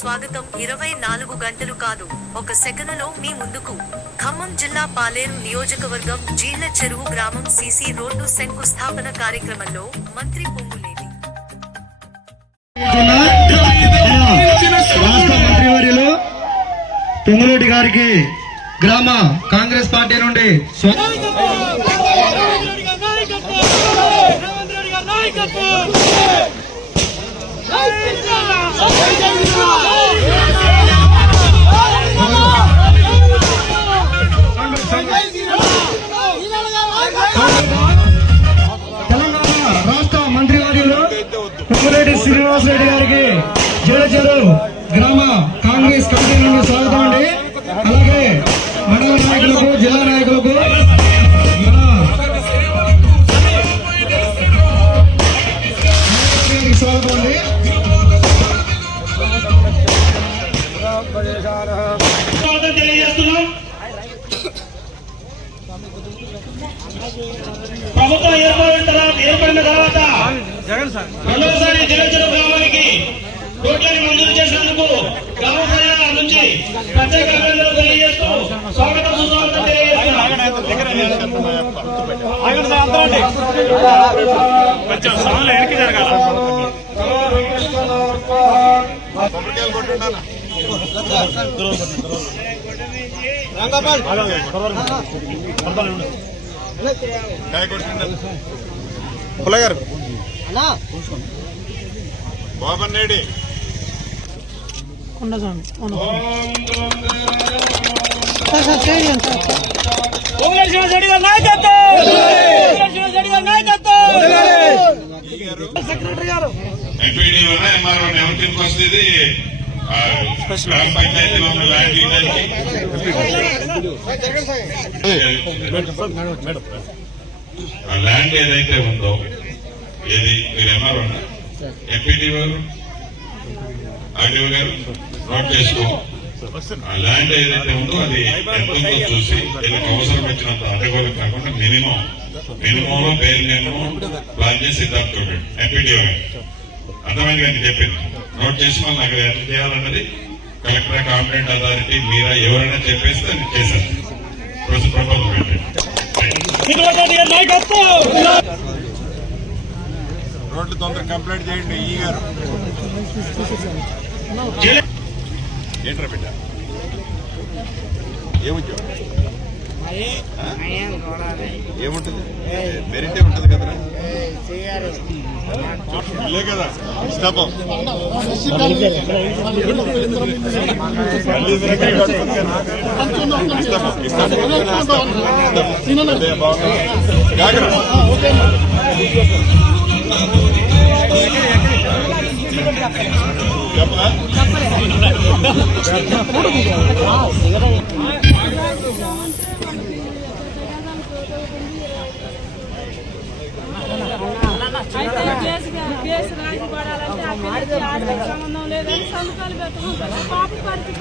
ఇరవై నాలుగు గంటలు కాదు. ఒక సెకనులో మీ ముందుకు ఖమ్మం జిల్లా పాలేరు నియోజకవర్గం జీళ్ళ చెరువు గ్రామం సీసీ రోడ్డు శంకుస్థాపన కార్యక్రమంలో మంత్రి పొంగులేటి. పొంగులేటి గారికి గ్రామ కాంగ్రెస్ పార్టీ నుండి పొంగులేటి శ్రీనివాసరెడ్డి గారికి జలచెరు గ్రామ కాంగ్రెస్ కమిటీ నుండి స్వాగతం అండి. అలాగే మండల నాయకులకు జిల్లా నాయకులకు స్వాగతం అండి. తెలియజేస్తున్నాం. ప్రభుత్వం ఏర్పడిన తర్వాత ఏర్పడిన తర్వాత రెండవసారి జగన్ గ్రామానికి కోట్లని మంజూరు చేసినందుకు గ్రామ ప్రజల నుంచి ప్రత్యేక అభినందనలు తెలియజేస్తూ స్వాగతం సుస్వాగతం పుల్లగారు. బాబన్ రెడ్డి భువనేశ్వర రెడ్డి గారి నాయకత్వం! భువనేశ్వర రెడ్డి గారి నాయకత్వం! సెక్రటరీ గారు. ఎంపీడీ వల్ల ఎంఆర్ఓ ఎవరికి వస్తుంది ఆ, గ్రామ పంచాయతీలో ఉన్న ల్యాండ్ ఇవ్వడానికి ల్యాండ్ ఏదైతే ఉందో ఏది? మీరు ఎంఆర్ఓ ఎంపీడీ గారు ఆర్డీఓ గారు? నోట్ చేసుకో. ఆ ల్యాండ్ ఏదైతే ఉందో అది ఎంత చూసి దీనికి అవసరం వచ్చినంత అడ్డగోలు కాకుండా minimum. Minimum bare minimum plan చేసి ఇద్దాం చూడండి. ఎంపీడీఓ గారు. అర్థమైంది కానీ చెప్పింది? నోట్ చేసి మళ్ళీ అక్కడ ఎంత చేయాలన్నది కలెక్టర్ కాంపిటెంట్ అథారిటీ మీరా ఎవరైనా చెప్పేసి దాన్ని చేశారు ప్రస్తుత ప్రపోజల్ పెట్టండి. రోడ్లు తొందర కంప్లీట్ చేయండి ఈ గారు. ఏంట్రా బిడ్డ? ఏముద్యోగం ఏముంటుంది? మెరిటే ఉంటుంది కదరా? లే కదా ఇస్తాపం ఇస్తాపం ఇస్తాపం అయితే కేసు రాజీ పడాలంటే ఆ పిల్లకి ఆర్థిక సంబంధం లేదని సంతకాలు పెట్టుకుంటారు పాప పరిస్థితి